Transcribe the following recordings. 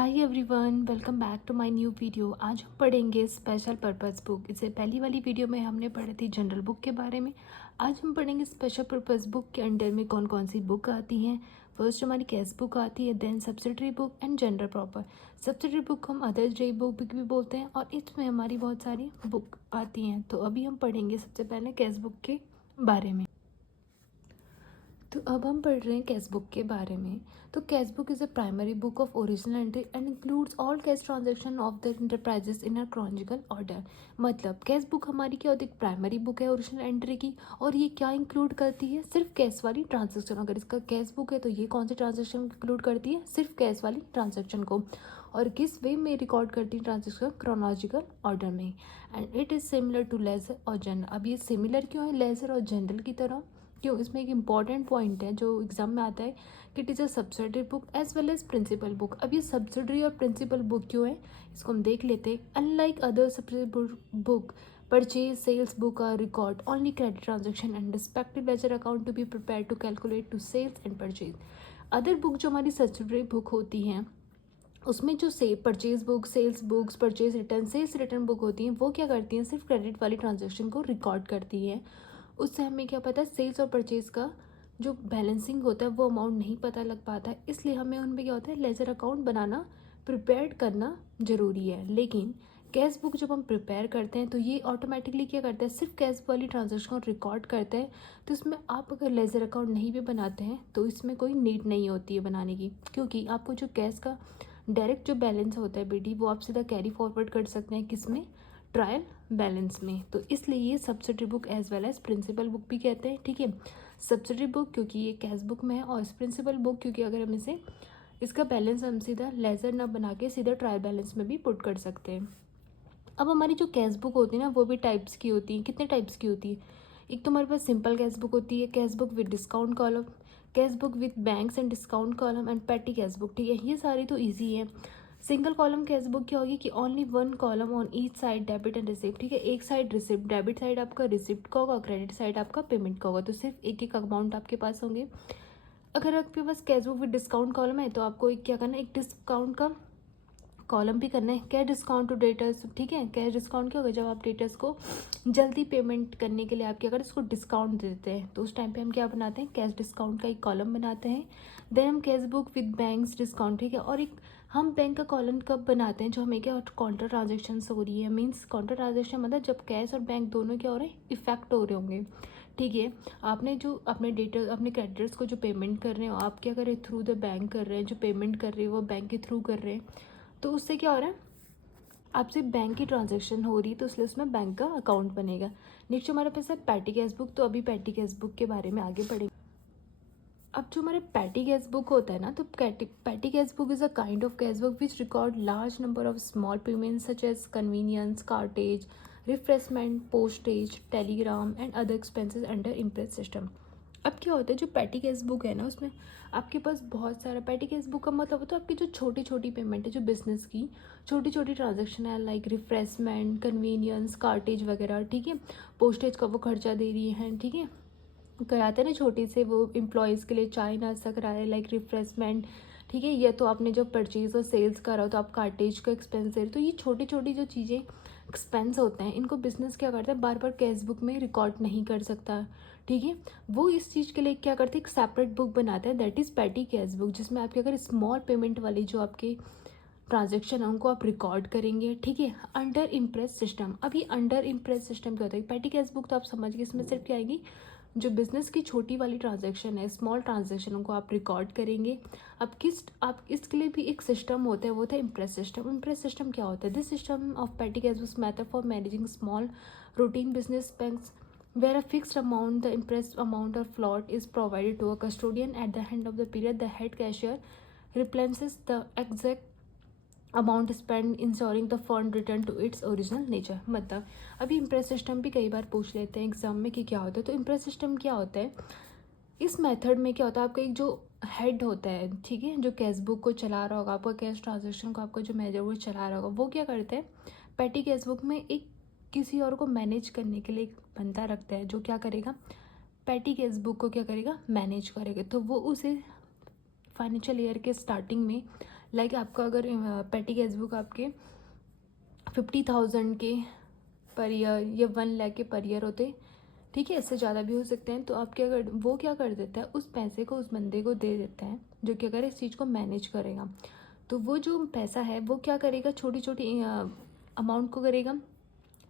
Hi everyone, welcome back to my new video. आज हम पढ़ेंगे स्पेशल पर्पस बुक। इससे पहली वाली वीडियो में हमने पढ़ी थी जनरल बुक के बारे में। आज हम पढ़ेंगे स्पेशल पर्पस बुक के अंडर में कौन कौन सी बुक आती हैं। फर्स्ट हमारी कैश बुक आती है, then subsidiary book and journal proper. Subsidiary book को हम अदर्स डे बुक भी बोलते हैं और इसमें हमारी बहुत सारी बुक आती हैं। तो अभी हम पढ़ेंगे सबसे पहले कैश बुक के बारे में। तो अब हम पढ़ रहे हैं कैश बुक के बारे में। तो cash book is a primary book of original entry and includes all cash transaction of the enterprises in a chronological order. मतलब कैश बुक हमारी क्या होती है, प्राइमरी बुक है ओरिजिनल एंट्री की, और ये क्या इंक्लूड करती है, सिर्फ कैश वाली ट्रांजेक्शन। अगर इसका कैश बुक है तो ये कौन सी ट्रांजेक्शन इंक्लूड करती है, सिर्फ कैश वाली ट्रांजेक्शन को। और किस वे में रिकॉर्ड करती है ट्रांजेक्शन, क्रोनॉलॉजिकल ऑर्डर में। And it is similar to ledger और जनरल। अब ये सिमिलर क्यों है लेजर और जनरल की तरह, क्यों, इसमें एक इम्पॉर्टेंट पॉइंट है जो एग्जाम में आता है कि it is a subsidiary book as well as principal book. अब ये सब्सिडरी और प्रिंसिपल बुक क्यों है, इसको हम देख लेते हैं। Unlike other subsidiary book, purchase sales book are record only credit transaction and respective ledger account to be prepare to calculate to sales and purchase. Other book जो हमारी सब्सिडरी बुक होती हैं उसमें जो से purchase book, sales books, purchase return, sales return book होती हैं, वो क्या करती हैं, सिर्फ क्रेडिट वाली ट्रांजेक्शन को रिकॉर्ड करती हैं। उससे हमें क्या पता है, सेल्स और परचेज का जो बैलेंसिंग होता है वो अमाउंट नहीं पता लग पाता है, इसलिए हमें उनमें क्या होता है, लेजर अकाउंट बनाना, प्रिपेयर करना ज़रूरी है। लेकिन कैश बुक जब हम प्रिपेयर करते हैं तो ये ऑटोमेटिकली क्या करता है, सिर्फ कैश वाली ट्रांजेक्शन को रिकॉर्ड करते हैं। तो इसमें आप अगर लेजर अकाउंट नहीं भी बनाते हैं तो इसमें कोई नीड नहीं होती है बनाने की, क्योंकि आपको जो कैश का डायरेक्ट जो बैलेंस होता है बेटी, वो आप सीधा कैरी फॉरवर्ड कर सकते हैं किसमें, ट्रायल बैलेंस में। तो इसलिए ये subsidiary book as well as principal book भी कहते हैं। ठीक है, सब्सिडरी बुक क्योंकि ये कैश बुक में है, और प्रिंसिपल बुक क्योंकि अगर हम इसे इसका बैलेंस हम सीधा लेजर ना बना के सीधा ट्रायल बैलेंस में भी पुट कर सकते हैं। अब हमारी जो कैश बुक होती है ना, वो भी टाइप्स की होती है। कितने टाइप्स की होती है, एक तो हमारे पास सिंपल कैश बुक होती है, cash book with discount column, cash book with banks and discount column and पेटी कैश बुक। ठीक है, ये सारी तो ईजी है। सिंगल कॉलम कैश बुक क्या होगी कि only one column on each side debit and receipt. ठीक है, एक साइड रिसिप्ट, डेबिट साइड आपका रिसिप्ट का होगा, क्रेडिट साइड आपका पेमेंट का होगा, तो सिर्फ एक एक अमाउंट आपके पास होंगे। अगर आपके पास cash book with discount column है तो आपको एक क्या करना है, एक डिस्काउंट का कॉलम भी करना है, कैश डिस्काउंट टू डेटर्स। ठीक है, कैश डिस्काउंट क्या होगा, जब आप डेटर्स को जल्दी पेमेंट करने के लिए आप क्या करें, इसको डिस्काउंट देते हैं, तो उस टाइम पे हम क्या बनाते हैं, कैश डिस्काउंट का एक कॉलम बनाते हैं। देन हम cash book with banks discount, ठीक है, और एक हम बैंक का कॉलम कब बनाते हैं, जो हमें क्या काउंटर ट्रांजेक्शन हो रही है, मीन्स काउंटर ट्रांजेक्शन मतलब जब कैश और बैंक दोनों क्या हो रहे हैं, इफेक्ट हो रहे होंगे। ठीक है, आपने जो अपने डेटर अपने क्रेडिटर्स को जो पेमेंट कर रहे हो, आप क्या करें, थ्रू द बैंक कर रहे हैं, जो पेमेंट कर रहे हैं वो बैंक के थ्रू कर रहे हैं, तो उससे क्या हो रहा है, आपसे बैंक की ट्रांजैक्शन हो रही है, तो इसलिए उसमें बैंक का अकाउंट बनेगा। नेक्स्ट हमारे पास है पैटी कैश बुक। तो अभी पैटी कैश बुक के बारे में आगे बढ़ेंगे। अब जो हमारे पैटी कैश बुक होता है ना, तो petty cash book is a kind of cash book which record large number of small payments such as convenience, cartage, refreshment, postage, telegram and other expenses under imprest system. अब क्या होता है, जो patty cash book है ना, उसमें आपके पास बहुत सारा, पैटी कैश बुक का मतलब होता है आपकी जो छोटी छोटी पेमेंट है, जो बिजनेस की छोटी छोटी ट्रांजेक्शन है, लाइक रिफ्रेशमेंट, कन्वीनियंस, कार्टेज वगैरह। ठीक है, पोस्टेज का वो खर्चा दे रही है, ठीक है, कराते हैं ना छोटे से, वो एम्प्लॉयज़ के लिए चाय नाश्ता करा रहे, लाइक रिफ्रेशमेंट। ठीक है, या तो आपने जब परचेज और सेल्स करा हो तो आप कार्टेज का एक्सपेंस दे रहे, तो ये छोटी छोटी जो चीज़ें एक्सपेंस होते हैं, इनको बिजनेस क्या करता है, बार बार कैश बुक में रिकॉर्ड नहीं कर सकता। ठीक है, वो इस चीज़ के लिए क्या करते हैं, एक सेपरेट बुक बनाता है, that is patty cash book, जिसमें आपके अगर स्मॉल पेमेंट वाली जो आपके ट्रांजेक्शन है उनको आप रिकॉर्ड करेंगे। ठीक है, अंडर इम्प्रेस सिस्टम। अभी अंडर इम्प्रेस सिस्टम क्या होता है, पैटी कैश बुक तो आप समझ गए, इसमें सिर्फ क्या आएगी, जो बिज़नेस की छोटी वाली ट्रांजैक्शन है, स्मॉल ट्रांजैक्शनों को आप रिकॉर्ड करेंगे। आप इसके लिए भी एक सिस्टम होता है, वो था इम्प्रेस सिस्टम। इम्प्रेस सिस्टम क्या होता है, this system of patty cash book method for managing small routine business banks where a fixed amount, the impressed amount or float, is provided to a custodian at the end of the period. The head cashier replenishes the exact amount spend ensuring the fund return to its original nature. मतलब अभी impress system भी कई बार पूछ लेते हैं exam में कि क्या होता है। तो इम्प्रेस सिस्टम क्या होता है, इस मेथड में क्या होता है, आपका एक जो हेड होता है, ठीक है, जो कैश बुक को चला रहा होगा, आपका कैश ट्रांजेक्शन को आपका जो मैनेजर वो चला रहा होगा, वो क्या करता है, पैटी कैश बुक में एक किसी और को मैनेज करने के लिए एक बंदा रखता है, जो क्या करेगा, पैटी कैश बुक को क्या करेगा, मैनेज करेगा। तो वो उसे फाइनेंशियल ईयर के स्टार्टिंग में लाइक आपका अगर पेटी कैश बुक आपके 50,000 के पर ईयर या 1 लाख के पर ईयर होते, ठीक है, इससे ज़्यादा भी हो सकते हैं। तो आप वो क्या कर देता है, उस पैसे को उस बंदे को दे देता है जो कि अगर इस चीज़ को मैनेज करेगा। तो वो जो पैसा है वो क्या करेगा, छोटी छोटी अमाउंट को करेगा,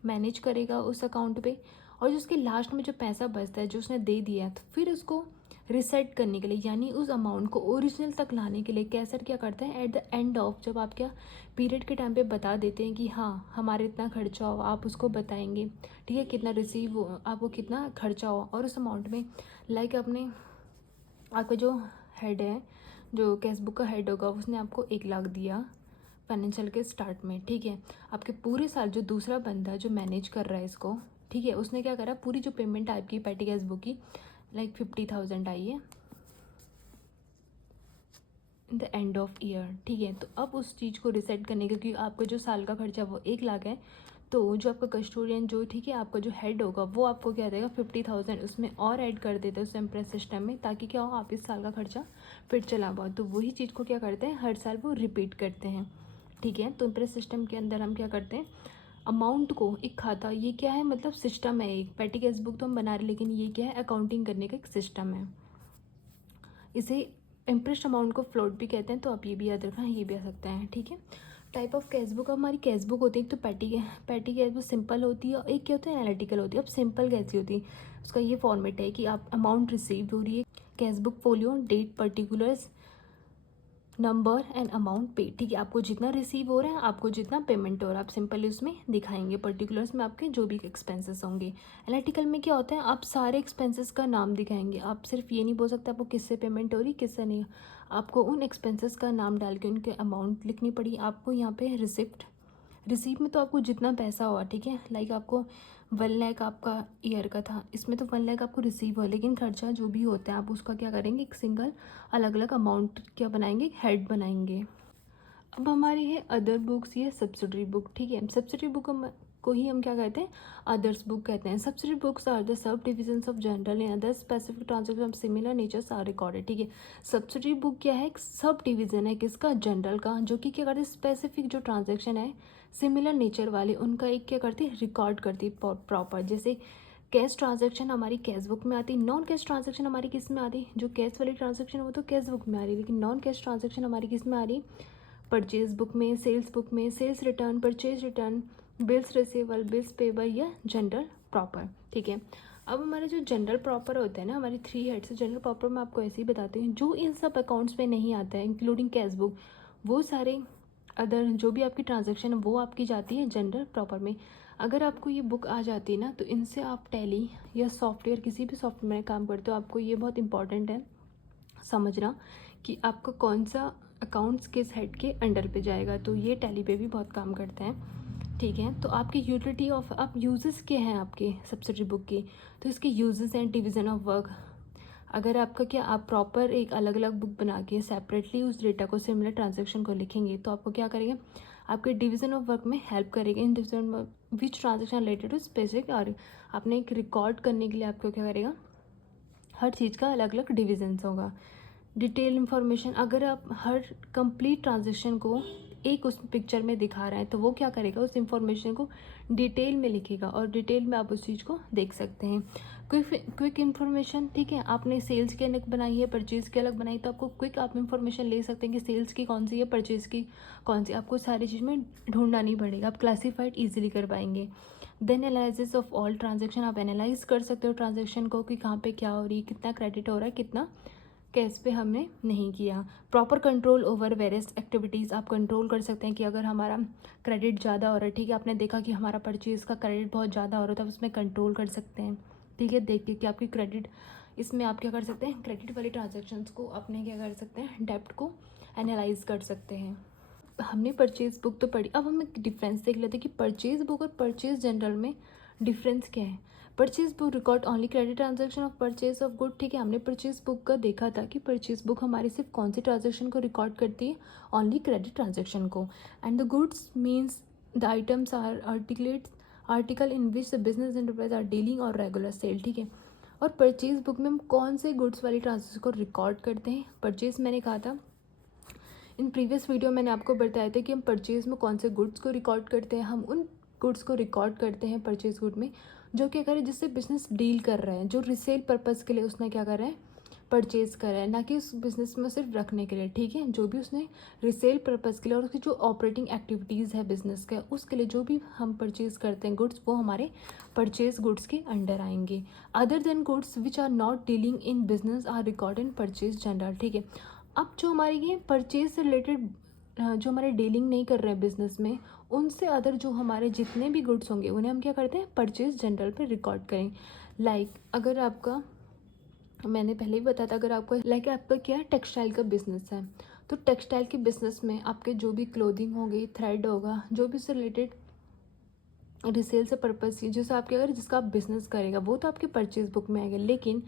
मैनेज करेगा उस अकाउंट पे, और जो उसके लास्ट में जो पैसा बचता है जो उसने दे दिया है, तो फिर उसको रिसेट करने के लिए, यानी उस अमाउंट को ओरिजिनल तक लाने के लिए कैसर क्या करते हैं, एट द एंड ऑफ, जब आप क्या पीरियड के टाइम पे बता देते हैं कि हाँ हमारे इतना खर्चा हो, आप उसको बताएंगे, ठीक है, कितना रिसीव हो, आपको कितना खर्चा हो, और उस अमाउंट में लाइक अपने आपका जो हेड है, जो कैश बुक का हेड होगा, उसने आपको 1 लाख दिया फाइनेंशियल के स्टार्ट में, ठीक है। आपके पूरे साल जो दूसरा बंदा जो मैनेज कर रहा है इसको, ठीक है, उसने क्या करा, पूरी जो पेमेंट आपकी पेटी कैश बुक की लाइक 50,000 आई है in the end of year, ठीक है। तो अब उस चीज़ को रिसेट करने के, क्योंकि आपका जो साल का खर्चा वो 1 लाख है, तो जो आपका कस्टोडियन जो, ठीक है, आपका जो हेड होगा वो आपको क्या देगा, 50,000 उसमें और ऐड कर देता है उस एम्प्रेस सिस्टम में, ताकि क्या हो, आप इस साल का खर्चा फिर चला पाओ। तो वही चीज़ को क्या करते हैं, हर साल वो रिपीट करते हैं, ठीक है। तो इम्प्रेस सिस्टम के अंदर हम क्या करते हैं, अमाउंट को एक खाता, ये क्या है, मतलब सिस्टम है एक, पेटी कैश बुक तो हम बना रहे, लेकिन ये क्या है, अकाउंटिंग करने का एक सिस्टम है। इसे इम्प्रेस्ड अमाउंट को फ्लोट भी कहते हैं, तो आप ये भी याद रखना, ये भी आ सकता है, ठीक है। टाइप ऑफ कैश बुक, हमारी कैश बुक होती है, एक तो पेटी कैश बुक सिंपल होती है, और एक क्या होता है, एनालिटिकल होती है। अब सिंपल कैसी होती है, उसका ये फॉर्मेट है कि आप अमाउंट रिसीव हो रही है, cash book folio, date, particulars, number and amount pay, ठीक है, आपको जितना रिसीव हो रहा है, आपको जितना पेमेंट हो रहा है, आप सिंपली उसमें दिखाएंगे, पर्टिकुलर्स में आपके जो भी एक्सपेंसेस होंगे। एनालिटिकल में क्या होता है, आप सारे एक्सपेंसेस का नाम दिखाएंगे, आप सिर्फ ये नहीं बोल सकते आपको किससे पेमेंट हो रही, किससे नहीं, आपको उन एक्सपेंसेस का नाम डाल के उनके अमाउंट लिखनी पड़ी आपको। यहाँ पे रिसिप्ट में तो आपको जितना पैसा हुआ, ठीक है, लाइक आपको 1 लाख आपका ईयर का था, इसमें तो 1 लाख आपको रिसीव हुआ, लेकिन खर्चा जो भी होता है आप उसका क्या करेंगे, एक सिंगल अलग अलग अमाउंट क्या बनाएंगे, हेड बनाएंगे। अब हमारी है अदर बुक्स, ये सब्सिडरी बुक, ठीक है। सब्सिडरी बुक को ही हम क्या कहते हैं, अदर्स बुक कहते हैं। Subsidiary books are the sub divisions of journal and other specific transaction of similar natures are recorded, ठीक है। सब्सिडरी बुक क्या है, एक सब डिवीजन है किसका, जनरल का, जो कि क्या करते हैं, स्पेसिफिक जो ट्रांजेक्शन है सिमिलर नेचर वाले, उनका एक क्या करती है, रिकॉर्ड करती है प्रॉपर। जैसे कैश ट्रांजैक्शन हमारी कैश बुक में आती है, नॉन कैश ट्रांजैक्शन हमारी किस में आती है, जो कैश वाली ट्रांजैक्शन है वो तो कैश बुक में आ रही है, लेकिन नॉन कैश ट्रांजैक्शन हमारी किस में आ रही है, परचेज बुक में, सेल्स बुक में, sales return, purchase return, bills receivable, bills payable या जनरल प्रॉपर, ठीक है। अब हमारे जो जनरल प्रॉपर होता है ना, हमारी 3 हेड्स, जनरल प्रॉपर मैं आपको ऐसे ही बताती हूँ, जो इन सब अकाउंट्स में नहीं आता है इंक्लूडिंग कैश बुक, वो सारे अदर जो भी आपकी ट्रांजैक्शन है वो आपकी जाती है जनरल प्रॉपर में। अगर आपको ये बुक आ जाती है ना, तो इनसे आप टैली या सॉफ्टवेयर, किसी भी सॉफ्टवेयर में काम करते हो, आपको ये बहुत इंपॉर्टेंट है समझना कि आपका कौन सा अकाउंट्स किस हेड के अंडर पे जाएगा। तो ये टैली पे भी बहुत काम करते हैं, ठीक है। तो आपकी यूटिलिटी ऑफ, आप यूजेस क्या हैं आपके सब्सिडरी बुक के, तो इसके यूजेस हैं, डिवीज़न ऑफ वर्क, अगर आपका क्या, आप प्रॉपर एक अलग अलग बुक बना के सेपरेटली उस डेटा को, सिमिलर ट्रांजेक्शन को लिखेंगे, तो आपको क्या करेंगे, आपके डिवीज़न ऑफ वर्क में हेल्प करेगा। In division which transaction related to specific, और आपने एक रिकॉर्ड करने के लिए आपको क्या करेगा, हर चीज़ का अलग अलग डिविजन्स होगा। डिटेल इन्फॉर्मेशन, अगर आप हर कंप्लीट ट्रांजेक्शन को एक उस पिक्चर में दिखा रहा है, तो वो क्या करेगा, उस इंफॉर्मेशन को डिटेल में लिखेगा, और डिटेल में आप उस चीज़ को देख सकते हैं। क्विक इन्फॉर्मेशन, ठीक है, आपने सेल्स की अलग बनाई है, परचेज़ की अलग बनाई, तो आपको क्विक आप इन्फॉर्मेशन ले सकते हैं कि सेल्स की कौन सी है, परचेज़ की कौन सी, आपको सारी चीज़ में ढूंढना नहीं पड़ेगा, आप क्लासीफाइड ईजिली कर पाएंगे। Then analysis of all transaction, आप एनालाइज कर सकते हो ट्रांजेक्शन को कि कहाँ पे क्या हो रही है, कितना क्रेडिट हो रहा है, कितना कैश पे हमने नहीं किया। Proper control over various activities, आप कंट्रोल कर सकते हैं कि अगर हमारा क्रेडिट ज़्यादा हो रहा है, ठीक है, आपने देखा कि हमारा परचेज़ का क्रेडिट बहुत ज़्यादा हो रहा था, उसमें कंट्रोल कर सकते हैं, ठीक है, देख के कि आपकी क्रेडिट, इसमें आप क्या कर सकते हैं, क्रेडिट वाली ट्रांजेक्शन्स को अपने क्या कर सकते हैं, डेब्ट को एनालाइज कर सकते हैं। हमने परचेज बुक तो पढ़ी, अब हम एक डिफरेंस देख लेते हैं कि परचेज बुक और परचेज जनरल में डिफरेंस क्या है। Purchase book record only credit transaction of purchase of good, ठीक है, हमने परचेज बुक का देखा था कि परचेज बुक हमारी सिर्फ कौन सी ट्रांजैक्शन को रिकॉर्ड करती है, ओनली क्रेडिट ट्रांजैक्शन को। And the goods means the items are article in which the business enterprise are dealing और रेगुलर सेल, ठीक है। और परचेज बुक में हम कौन से गुड्स वाली ट्रांजेक्शन को रिकॉर्ड करते हैं, परचेज मैंने कहा था इन प्रीवियस वीडियो मैंने आपको बताया था कि हम परचेज़ में कौन से गुड्स को रिकॉर्ड करते हैं। हम उन गुड्स को रिकॉर्ड करते हैं परचेज़ गुड में जो क्या करे जिससे बिज़नेस डील कर रहा है, जो रिसेल पर्पज़ के लिए उसने क्या करा है, परचेज़ करा है, ना कि उस बिज़नेस में सिर्फ रखने के लिए। ठीक है, जो भी उसने रिसेल पर्पज़ के लिए और उसकी जो ऑपरेटिंग एक्टिविटीज़ है बिज़नेस के, उसके लिए जो भी हम परचेज़ करते हैं गुड्स, वो हमारे परचेज़ गुड्स के अंडर आएंगे। Other than goods which are not dealing in business are record in purchase journal. ठीक है, अब जो हमारे ये परचेज से रिलेटेड जो हमारे डीलिंग नहीं कर रहे हैं बिजनेस में, उनसे अदर जो हमारे जितने भी गुड्स होंगे उन्हें हम क्या करते हैं, परचेज जनरल पे रिकॉर्ड करें। लाइक अगर आपका, मैंने पहले ही बताया था, अगर आपका क्या है, टेक्सटाइल का बिजनेस है, तो टेक्सटाइल के बिजनेस में आपके जो भी क्लोथिंग होगी, थ्रेड होगा, जो भी उससे रिलेटेड रिसेल से पर्पज़ जैसे आपके अगर जिसका आप बिज़नेस करेगा वो तो आपके परचेज बुक में आएगा। लेकिन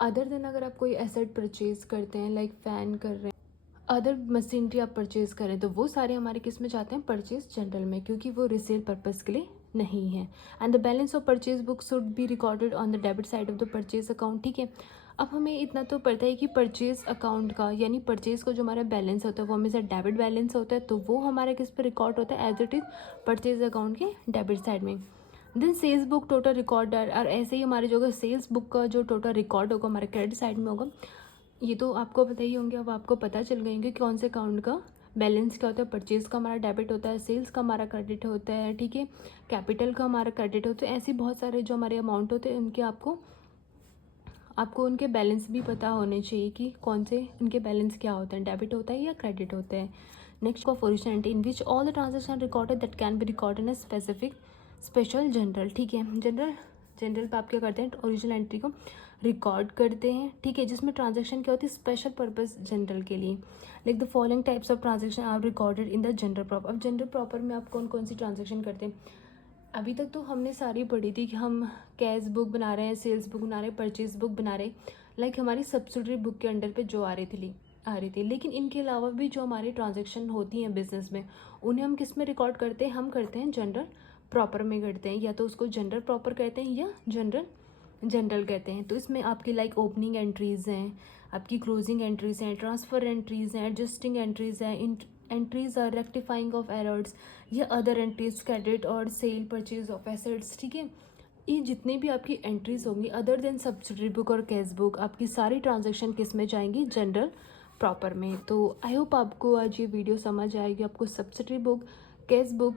अदर देन अगर आप कोई एसेट परचेज़ करते हैं, लाइक फ़ैन कर रहे हैं, अदर मशीनरी आप परचेज़ करें, तो वो सारे हमारे किस में जाते हैं, परचेज जनरल में, क्योंकि वो रिसेल पर्पज़ के लिए नहीं है। And the balance of purchase book should be recorded on the debit side of the purchase account. ठीक है, अब हमें इतना तो पता है कि परचेज अकाउंट का यानी परचेज का जो हमारा बैलेंस होता है वो हमेशा डेबिट बैलेंस होता है, तो वो हमारा किस पर रिकॉर्ड होता है, as it is purchase account के डेबिट साइड में। Then sales book total record, और ऐसे ही हमारे जो होगा सेल्स बुक का जो टोटल रिकॉर्ड होगा हमारे क्रेडिट साइड में होगा। ये तो आपको पता ही होंगे, अब आपको पता चल गए कि कौन से अकाउंट का बैलेंस क्या होता है। परचेज़ का हमारा डेबिट होता है, सेल्स का हमारा क्रेडिट होता है, ठीक है, कैपिटल का हमारा क्रेडिट होता है। ऐसे बहुत सारे जो हमारे अमाउंट होते हैं उनके आपको उनके बैलेंस भी पता होने चाहिए कि कौन से उनके बैलेंस क्या होते हैं, डेबिट होता है या क्रेडिट होता है। Next of originality in which all the transaction recorded that can be recorded in specific special general. ठीक है, जनरल पे आप क्या करते हैं, ओरिजिनल एंट्री को रिकॉर्ड करते हैं। ठीक है, जिसमें ट्रांजैक्शन क्या होती है, स्पेशल पर्पस जनरल के लिए। Like the following types of transaction are recorded in the journal proper. अब जनरल प्रॉपर में आप कौन कौन सी ट्रांजैक्शन करते हैं, अभी तक तो हमने सारी पढ़ी थी कि हम कैश बुक बना रहे हैं, सेल्स बुक बना रहे हैं, परचेज बुक बना रहे हैं, लाइक हमारी सब्सिडरी बुक के अंडर पे जो आ रही थी। लेकिन इनके अलावा भी जो हमारी ट्रांजैक्शन होती हैं बिजनेस में, उन्हें हम किस में रिकॉर्ड करते हैं, हम करते हैं जनरल प्रॉपर में करते हैं, या तो उसको जनरल प्रॉपर कहते हैं या जनरल कहते हैं। तो इसमें आपकी लाइक ओपनिंग एंट्रीज़ हैं, आपकी क्लोजिंग एंट्रीज़ हैं, ट्रांसफ़र एंट्रीज़ हैं, एडजस्टिंग एंट्रीज़ हैं, entries are rectifying of errors या अदर एंट्रीज, क्रेडिट और सेल परचेज ऑफ एसेट्स। ठीक है, ये जितनी भी आपकी एंट्रीज होंगी अदर देन सब्सिडरी बुक और कैश बुक, आपकी सारी ट्रांजैक्शन किस में जाएंगी, जनरल प्रॉपर में। तो आई होप आपको आज ये वीडियो समझ आएगी, आपको सब्सिडरी बुक, कैश बुक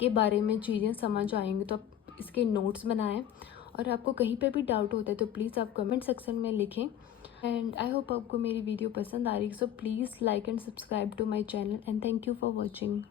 के बारे में चीज़ें समझ आएंगी। तो आप इसके नोट्स बनाएं, और आपको कहीं पे भी डाउट होता है तो प्लीज़ आप कमेंट सेक्शन में लिखें। एंड आई होप आपको मेरी वीडियो पसंद आ रही है, so please like and subscribe to my channel and thank you for watching.